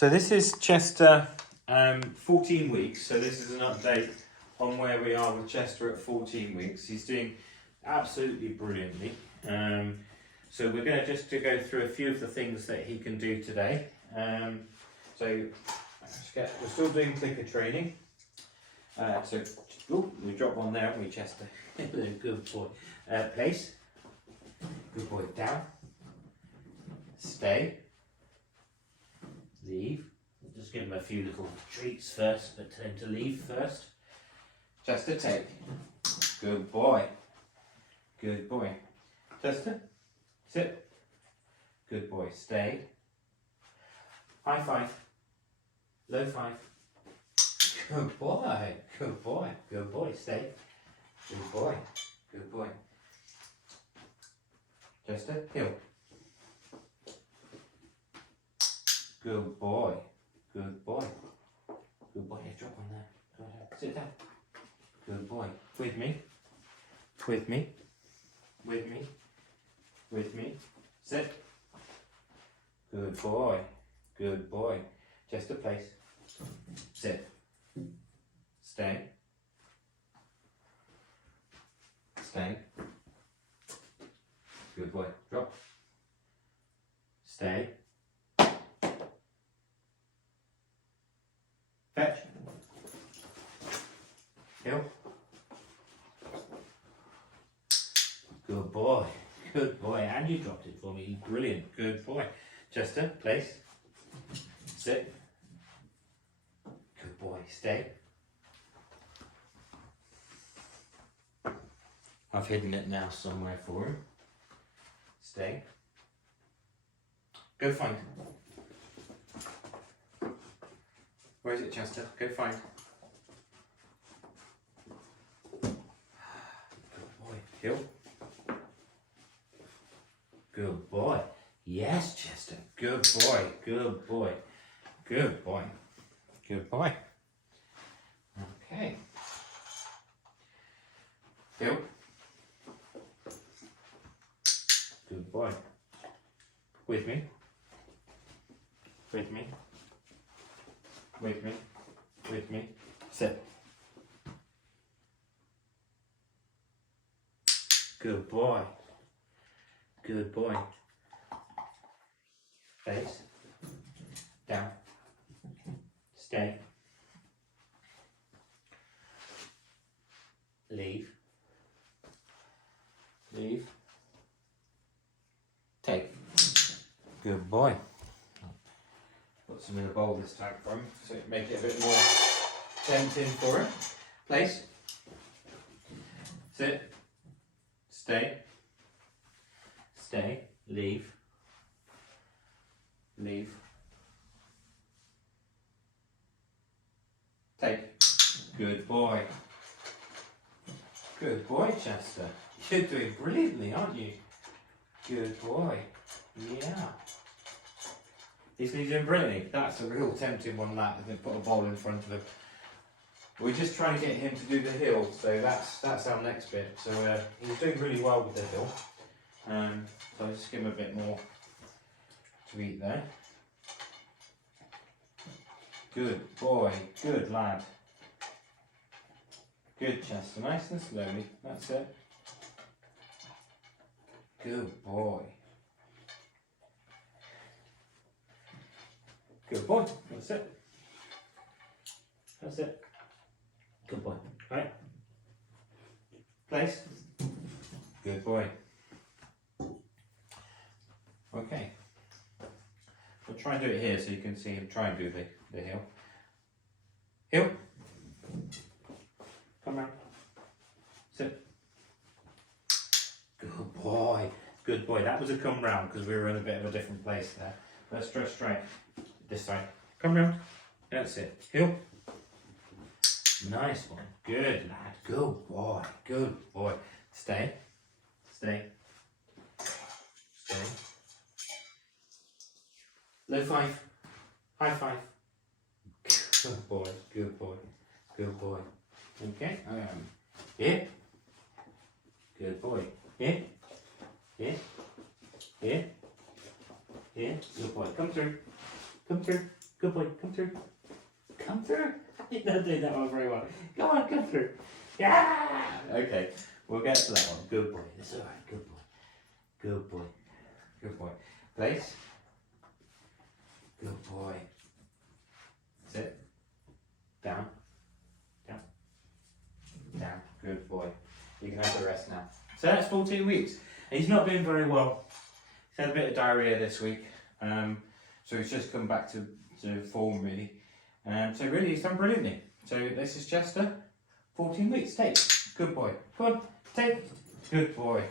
So this is Chester, 14 weeks. So this is an update on where we are with Chester at 14 weeks. He's doing absolutely brilliantly. So we're going to go through a few of the things that he can do today. We're still doing clicker training. We drop one there, haven't we, Chester? Good boy. Place. Good boy. Down. Stay. Leave. Just give him a few little treats first, but tell him to leave first. Chester, take. Good boy. Good boy. Chester, sit. Good boy. Stay. High five. Low five. Good boy. Good boy. Good boy. Stay. Good boy. Good boy. Chester, heel. Good boy. Good boy. Good boy. Here, drop on there. Go ahead. Sit down. Good boy. With me. With me. With me. With me. Sit. Good boy. Good boy. Just a place. Sit. Stay. Stay. Good boy. Drop. Stay. Fetch. Heel. Good boy. Good boy. And you dropped it for me. Brilliant. Good boy. Chester, place. Sit. Good boy. Stay. I've hidden it now somewhere for him. Stay. Go find. Where is it, Chester? Go find. Good boy. Heel. Good boy. Yes, Chester. Good boy. Good boy. Good boy. Good boy. Okay. Heel. Good boy. With me. With me. With me. With me. Sit. Good boy. Good boy. Face. Down. Stay. Leave. Leave. Take. Good boy. Put some in the bowl this time for him, so it make it a bit more tempting for him. Place. Sit. Stay. Stay. Leave. Leave. Take. Good boy. Good boy, Chester. You're doing brilliantly, aren't you? Good boy. Yeah. He's doing brilliantly. That's a real tempting one, that, isn't it? Put a bowl in front of him. We're just trying to get him to do the hill, so that's our next bit. So he's doing really well with the hill. So I'll just give him a bit more to eat there. Good boy. Good lad. Good, Chester. Nice and slowly. That's it. Good boy. Good boy. That's it. That's it. Good boy. Right. Place. Good boy. Okay. We'll try and do it here so you can see him try and do the heel. Heel. Come round. Sit. Good boy. Good boy. That was a come round because we were in a bit of a different place there. Let's dress straight. This side. Come round. That's it. Heel. Nice one. Good lad. Good boy. Good boy. Stay. Stay. Stay. Low five. High five. Good boy. Good boy. Good boy. Okay. Here. Good boy. Here. Here. Here. Here. Good boy. Come through. Come through. Good boy. Come through. Come through. You're not doing that one very well. Come on, come through. Yeah. Okay, we'll get to that one. Good boy. It's all right. Good boy. Good boy. Good boy. Place. Good boy. Sit. Down. Down. Down. Good boy. You can have the rest now. So that's 14 weeks. And he's not doing very well. He's had a bit of diarrhea this week. So he's just come back to form really. So really he's done brilliantly. So this is Chester. 14 weeks. Take. Good boy. Come on. Take. Good boy.